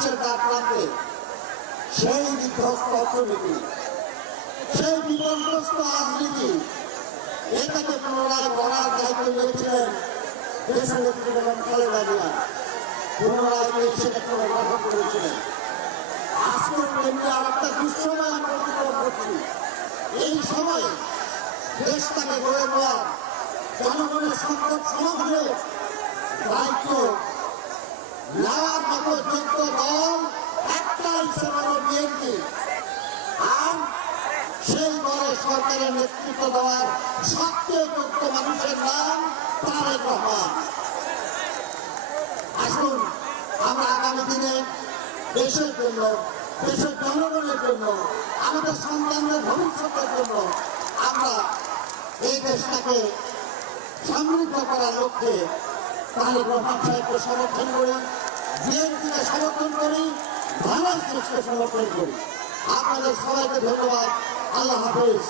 মানুষের দ্বার প্রান্তে সেই বিধ্বস্ত অর্থনীতি, সেই বিপর্যস্ত রাজনীতি, এটাকে পুনরায় করার দায়িত্ব নিয়েছিলেন সেটা করেছিলেন। এই জনগণের সংকট দায়িত্ব মতো যোগ্য দল একটাই সেখানে আর সেই দলের সরকারের নেতৃত্ব দেওয়ার সবচেয়ে যোগ্য নাম তারেক রহমান। আগামী দিনে দেশের জন্য, দেশের জনগণের জন্য, আমাদের সন্তানদের ভবিষ্যতের জন্য আমরা এই সমৃদ্ধ করার লক্ষ্যে তারেক রহমান সাহেবকে সমর্থন করি। বিএনপিকে সমর্থন করি শেষকে সমর্থন করি। আপনাদের সবাইকে ধন্যবাদ। আল্লাহ হাফেজ।